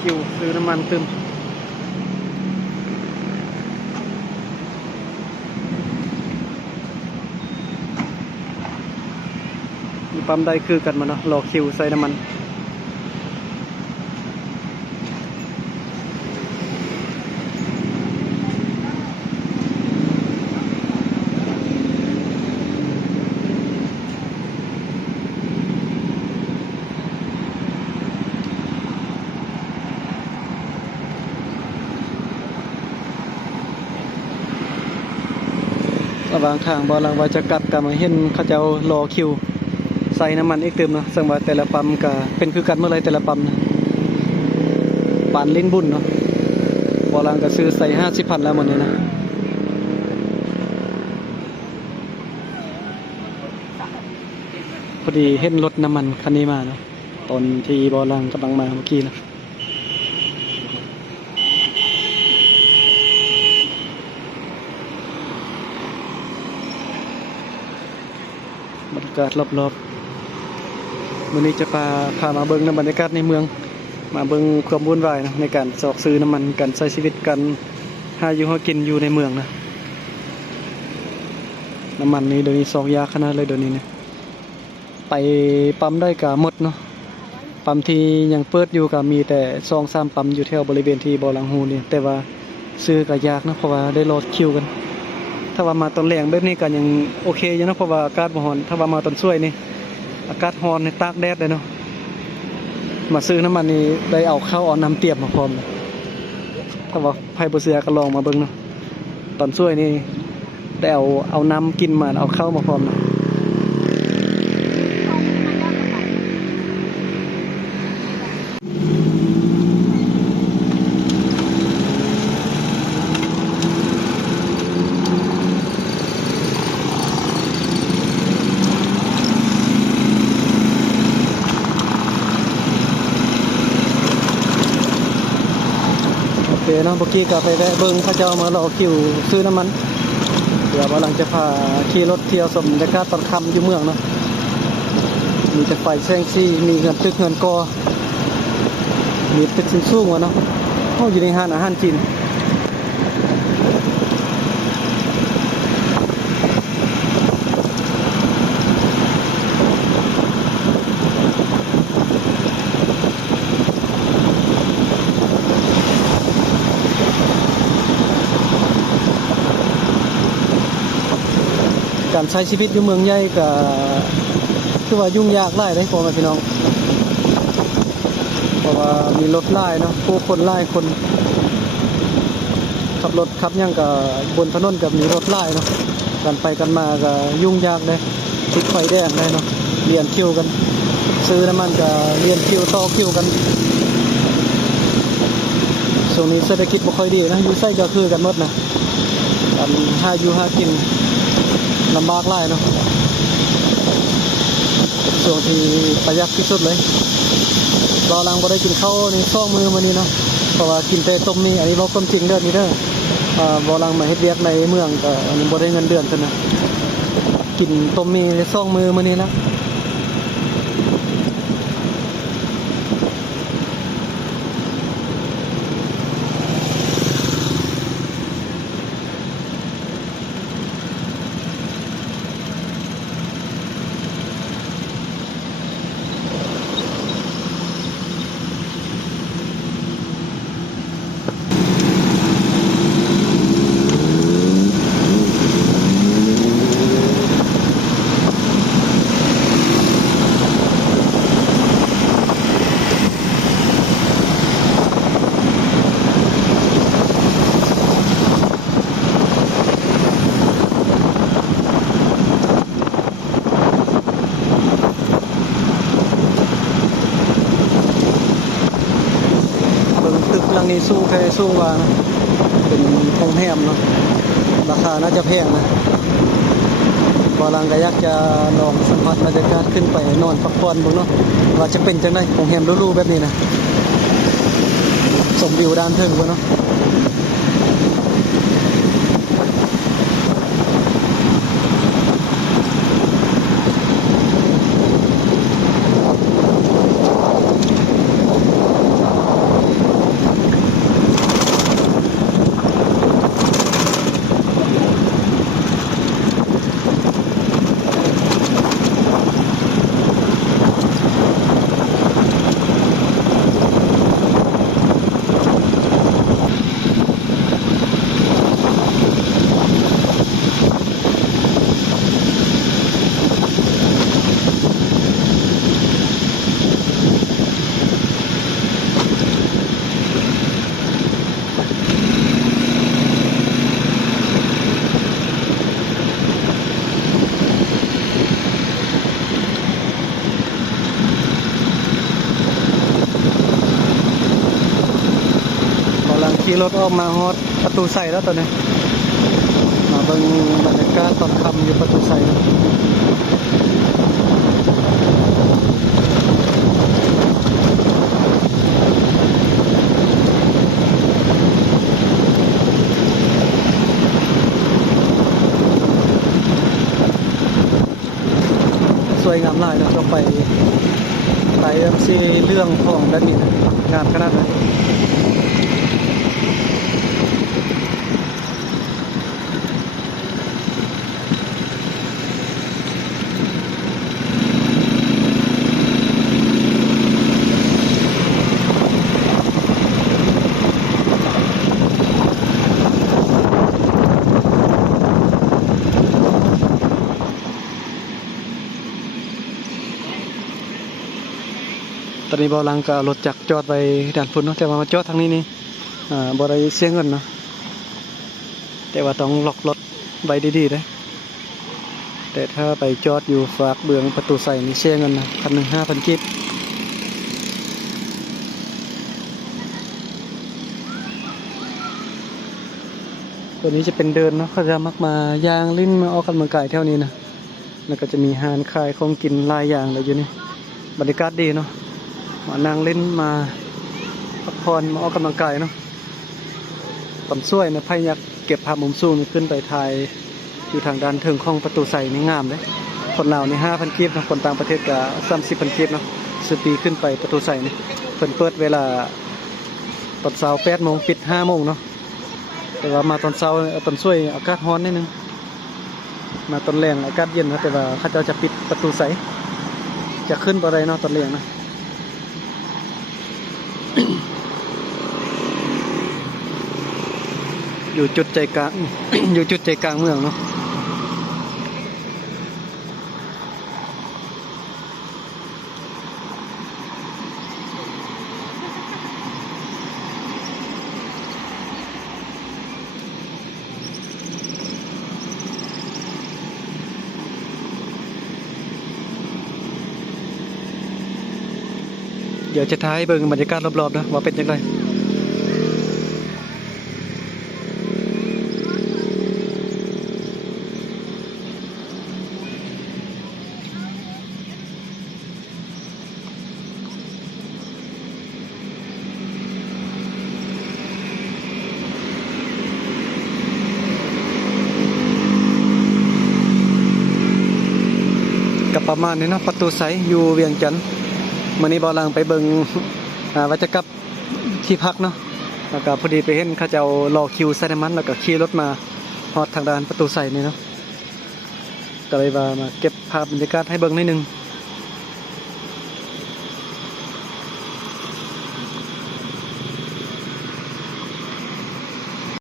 คิวซื้อน้ำมันตึมมีปั๊มได้คือกันมาเนาะรอคิวใส่น้ำมันระหว่างทางบอลังว่าจะกลับกันมาเห็นเขาเจ้ารอคิวใส่น้ำมันอีกเติมเนาะซึ่งว่าแต่ละปั๊มก็เป็นคือกันเมื่อไรแต่ละปั๊มนะปานลิ้นบุญเนาะบอลังก็ซื้อใส่50,000แล้วหมดเลยนะพอดีเห็นรถน้ำมันคันนี้มาเนาะตอนที่บอลังกำลังมาเมื่อกี้นะบรรยากาศรอบๆวันนี้จะพามาเบิ่งบรรยากาศในเมืองมาเบิ่งความวุ่นวายนะในการสอกซื้อน้ำมันการใช้ชีวิตกันหาอยู่หากินอยู่ในเมืองนะน้ำมันนี้เดี๋ยวนี้สอกยากขนาดเลยเดี๋ยวนี้เนี่ยไปปั๊มได้กะหมดเนาะปั๊มที่ยังเปิดอยู่ก็มีแต่2-3ปั๊มอยู่แถวบริเวณที่บ่อลังฮูนี่แต่ว่าซื้อก็ยากนะเพราะว่าได้รอคิวกันถ้าว่ามาตอนแรงแบบนี้ก็ยังโอเคอยู่นะเพราะว่าอากาศบ่ร้อนถ้าว่ามาตอนช่วยนี่อากาศร้อนในตากแดดเลยเนาะมาซื้อน้ำมันนี่ได้เอาข้าวเอาน้ำเตรียมมาพร้อมถ้าว่าไผบ่เชื่อก็ลองมาเบิ่งเนาะตอนช่วยนี่ได้เอาน้ำกินมาเอาข้าวมาพร้อมนะเนาะเมื่อกี้ก็ไปแวะเบิ่งเขาเจ้ามารอคิวซื้อน้ำมันเดี๋ยวกำลังจะพาขี่รถเที่ยวชมบรรยากาศตอนค่ำอยู่เมืองเนาะมีแต่ไฟแสงสีมีเงินตึกเงินกอมีตึกสูงๆวะเนาะเขาอยู่ในห้างอาหารจีนการใช้ชีวิตอยู่เมืองใหญ่ก็คือว่ายุ่งยากหลายเลยพ่อแม่พี่น้องเพราะว่ามีรถหลายเนาะผู้คนหลายคนขับรถขับยังกับบนถนนกับมีรถหลายเนาะกันไปกันมาก็ยุ่งยากเลยติดไฟแดงเลยเนาะเรียนคิวกันซื้อน้ำมันก็เรียนคิวต่อคิวกันช่วงนี้เศรษฐกิจไม่ค่อยดีนะอยู่ไส้ก็คือกันหมดนะการหาอยู่หากินลำบากหลายเนาะช่วงที่ประหยัดที่สุดเลยรอลังบ่ได้กินข้าวนี่2 มื้อมานี้เนาะเพราะว่ากินแต่ต้มนี่อันนี้เราความจริงเด้อนี่เด้อบ่ลังมาเฮ็ดเวียกในเมืองก็ยังบ่ได้เงินเดือนเท่านั้นกินต้มนี่2 มื้อมานี้นะหลังนี้สู้แค่สู้ว่าเป็นโรงแรมเนาะราคาน่าจะแพงนะบอลังก็อยากจะลองสัมผัสบรรยากาศขึ้นไปนอนพักผ่อนบ้างเนาะว่าจะเป็นจังได๋โรงแรมหรูๆแบบนี้นะสมวิวด้านถึงบ่เนาะ ขี่รถออกมาฮอดประตูใส่แล้วตอนนี้มาเบิ่งบรรยากาศตอนค่ำอยู่ประตูใส่นะสวยงามหลายนะต้องไปซีเรื่องของด้านนี้นะงามขนาดไหนตอนนี้บ่าวลังก็รถจักรจอดไว้ด้านพุ่นเนาะแต่ว่ามาจอดทางนี้นี่บ่ได้เสียเงินเนาะแต่ว่าต้องล็อกรถไว้ดีๆเด้แต่ถ้าไปจอดอยู่ฝากเบืองประตูใส่นี่เสียเงินนะคันหนึ่ง5,000 กิบตัวนี้จะเป็นเดินเนาะเขาจะมักมายางลิ้นมาออกกำลังกายแถวนี้นะแล้วก็จะมีอาหารขายของกินหลายอย่างเลยอยู่นี่บรรยากาศดีเนาะมานั่งเล่นมาพักผ่อนมาออกกำลังกายเนาะตอนช่วยนะพายอยากเก็บภาพมุมสูงขึ้นไปถ่ายอยู่ทางด้านเทิงของประตูใส่นี่งามเลยคนลาวนี่5,000 กิบนะคนต่างประเทศก็30,000 กิบเนาะซื้อปีขึ้นไปประตูใส่นี่เพิ่นเปิดเวลาตอนเช้า8 โมงปิด5 โมงเนาะแต่ว่ามาตอนเช้าตอนช่วยอากาศร้อนนิดนึงมาตอนแรงอากาศเย็นนะแต่ว่าเขาจะปิดประตูใส่จะขึ้นบ่ได้เนาะตอนแรงนะอยู่จุดใจกลาง อยู่จุดใจกลางเมืองเนาะเดี๋ยวจะท้ายเบิ่งบรรยากาศรอบๆนะว่าเป็นยังไงกับประมาณนี้เนาะประตูใสอยู่เวียงจันทน์มื้อนี้บ่าวลังไปเบิ่งว่าจะกลับที่พักเนาะแล้วก็พอดีไปเห็นเขาเจ้ารอคิวใส่น้ำมันแล้วก็ขี่รถมาฮอดทางด้านประตูใสนี่เนาะก็เลยว่ามาเก็บภาพบรรยากาศให้เบิ่งนิดนึง